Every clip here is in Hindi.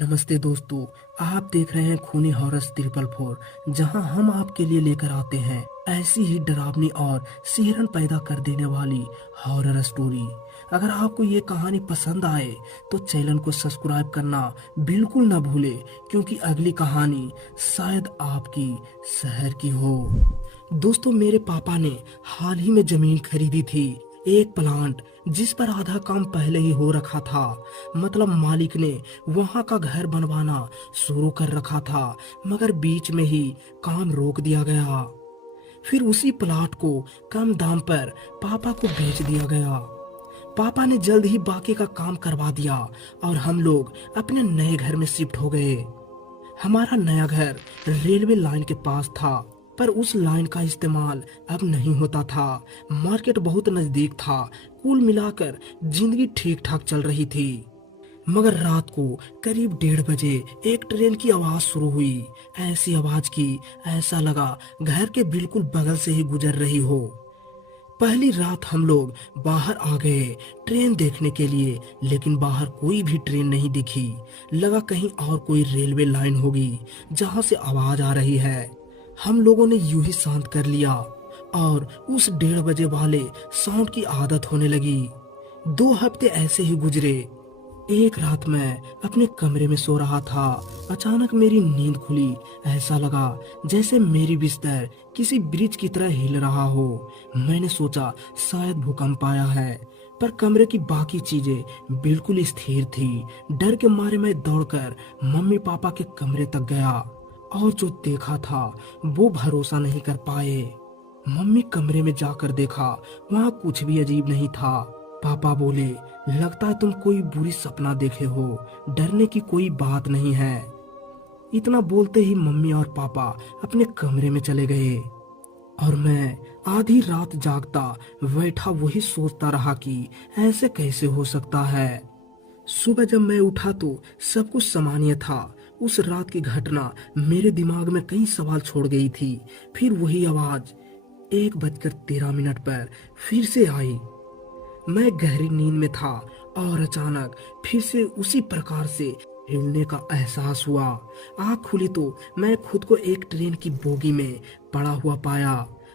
नमस्ते दोस्तों। आप देख रहे हैं खूनी हॉरर 444, जहां हम आपके लिए लेकर आते हैं ऐसी ही डरावनी और सिहरन पैदा कर देने वाली हॉरर स्टोरी। अगर आपको ये कहानी पसंद आए तो चैनल को सब्सक्राइब करना बिल्कुल न भूले, क्योंकि अगली कहानी शायद आपकी शहर की हो। दोस्तों, मेरे पापा ने हाल ही में जमीन खरीदी थी, एक प्लांट जिस पर आधा काम पहले ही हो रखा था। मतलब मालिक ने वहां का घर बनवाना शुरू कर रखा था, मगर बीच में ही काम रोक दिया गया। फिर उसी प्लाट को कम दाम पर पापा को बेच दिया गया। पापा ने जल्द ही बाकी का काम करवा दिया और हम लोग अपने नए घर में शिफ्ट हो गए। हमारा नया घर रेलवे लाइन के पास था, पर उस लाइन का इस्तेमाल अब नहीं होता था। मार्केट बहुत नजदीक था। कुल मिलाकर जिंदगी ठीक ठाक चल रही थी। मगर रात को करीब 1:30 बजे एक ट्रेन की आवाज शुरू हुई। ऐसी आवाज की ऐसा लगा घर के बिल्कुल बगल से ही गुजर रही हो। पहली रात हम लोग बाहर आ गए ट्रेन देखने के लिए, लेकिन बाहर कोई भी ट्रेन नहीं दिखी। लगा कहीं और कोई रेलवे लाइन होगी जहां से आवाज आ रही है। हम लोगों ने यूं ही शांत कर लिया और उस 1:30 बजे वाले साउंड की आदत होने लगी। 2 हफ्ते ऐसे ही गुजरे। एक रात मैं अपने कमरे में सो रहा था। अचानक मेरी नींद खुली। ऐसा लगा जैसे मेरी बिस्तर किसी ब्रिज की तरह हिल रहा हो। मैंने सोचा शायद भूकंप आया है, पर कमरे की बाकी चीजें बिल्कुल स्थिर थी। डर के मारे मैं दौड़कर मम्मी पापा के कमरे तक गया और जो देखा था वो भरोसा नहीं कर पाए। मम्मी कमरे में जाकर देखा, वहाँ कुछ भी अजीब नहीं था। पापा बोले, लगता है तुम कोई बुरी सपना देखे हो, डरने की कोई बात नहीं है। इतना बोलते ही मम्मी और पापा अपने कमरे में चले गए और मैं आधी रात जागता बैठा वही सोचता रहा कि ऐसे कैसे हो सकता है। सुबह जब मैं उठा तो सब कुछ सामान्य था। उस रात की घटना मेरे दिमाग में कई सवाल छोड़ गई थी। फिर वही आवाज 1:13 पर फिर से आई। मैं गहरी नींद में था और अचानक फिर से उसी प्रकार से हिलने का एहसास हुआ। आँख खुली तो मैं खुद को एक ट्रेन की बोगी में पड़ा हुआ पाया।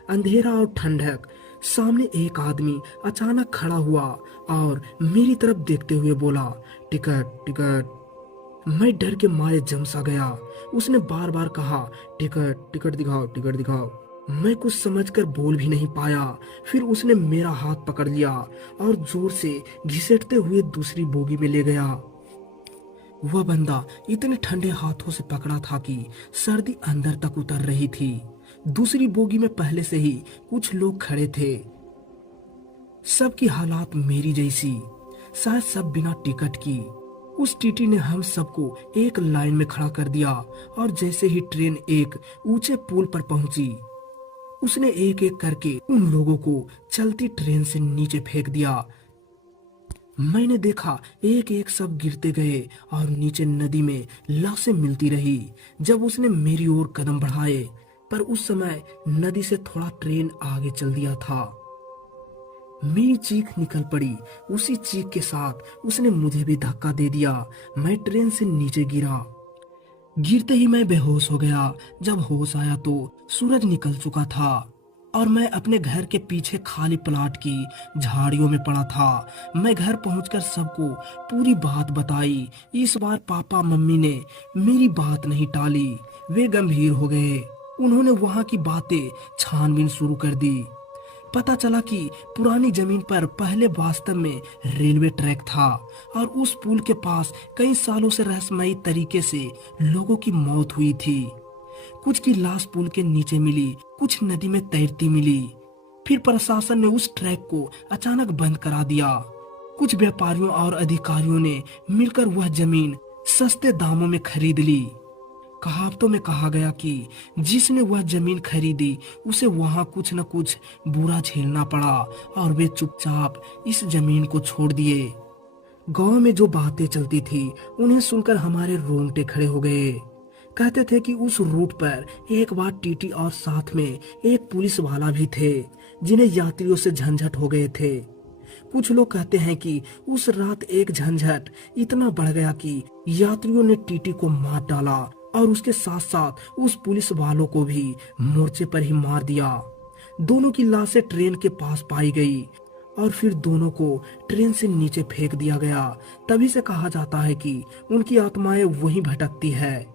अंधेरा और ठंडक। सामने एक आदमी अचानक खड़ा हुआ और मेरी तरफ देखते हुए बोला, टिकट टिकट। मैं डर के मारे जम सा गया। उसने बार बार कहा, टिकट टिकट दिखाओ, टिकट दिखाओ। मैं कुछ समझकर बोल भी नहीं पाया। फिर उसने मेरा हाथ पकड़ लिया और जोर से घिसेटते हुए दूसरी बोगी में ले गया। वह बंदा इतने ठंडे हाथों से पकड़ा था कि सर्दी अंदर तक उतर रही थी। दूसरी बोगी में पहले से ही कुछ लोग खड़े थे। सबकी हालात मेरी जैसी, शायद सब बिना टिकट की। उस टीटी ने हम सबको एक लाइन में खड़ा कर दिया और जैसे ही ट्रेन एक ऊंचे पुल पर पहुंची, उसने एक एक करके उन लोगों को चलती ट्रेन से नीचे फेंक दिया। मैंने देखा एक एक सब गिरते गए और नीचे नदी में लाशें मिलती रही। जब उसने मेरी ओर कदम बढ़ाए, पर उस समय नदी से थोड़ा ट्रेन आगे चल दिया था। मेरी चीख निकल पड़ी। उसी चीख के साथ उसने मुझे भी धक्का दे दिया। मैं ट्रेन से नीचे गिरा। गिरते ही मैं बेहोश हो गया। जब होश आया तो सूरज निकल चुका था और मैं अपने घर के पीछे खाली प्लाट की झाड़ियों में पड़ा था। मैं घर पहुंचकर सबको पूरी बात बताई। इस बार पापा मम्मी ने मेरी बात नहीं टाली। वे गंभीर हो गए। उन्होंने वहां की बातें छानबीन शुरू कर दी। पता चला कि पुरानी जमीन पर पहले वास्तव में रेलवे ट्रैक था और उस पुल के पास कई सालों से रहस्यमयी तरीके से लोगों की मौत हुई थी। कुछ की लाश पुल के नीचे मिली, कुछ नदी में तैरती मिली। फिर प्रशासन ने उस ट्रैक को अचानक बंद करा दिया। कुछ व्यापारियों और अधिकारियों ने मिलकर वह जमीन सस्ते दामों में खरीद ली। कहावतों में कहा गया कि जिसने वह जमीन खरीदी उसे वहां कुछ न कुछ बुरा झेलना पड़ा और वे चुपचाप इस जमीन को छोड़ दिए। गांव में जो बातें चलती थी उन्हें सुनकर हमारे रोंगटे खड़े हो गए। कहते थे कि उस रूट पर एक बार टीटी और साथ में एक पुलिस वाला भी थे, जिन्हें यात्रियों से झंझट हो गए थे। कुछ लोग कहते हैं कि उस रात एक झंझट इतना बढ़ गया कि यात्रियों ने टीटी को मार डाला और उसके साथ साथ उस पुलिस वालों को भी मोर्चे पर ही मार दिया। दोनों की लाशें ट्रेन के पास पाई गई और फिर दोनों को ट्रेन से नीचे फेंक दिया गया। तभी से कहा जाता है कि उनकी आत्माएं वहीं भटकती है,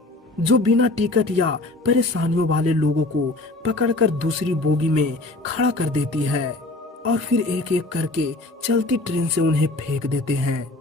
जो बिना टिकट या परेशानियों वाले लोगों को पकड़कर दूसरी बोगी में खड़ा कर देती है और फिर एक एक करके चलती ट्रेन से उन्हें फेंक देते हैं।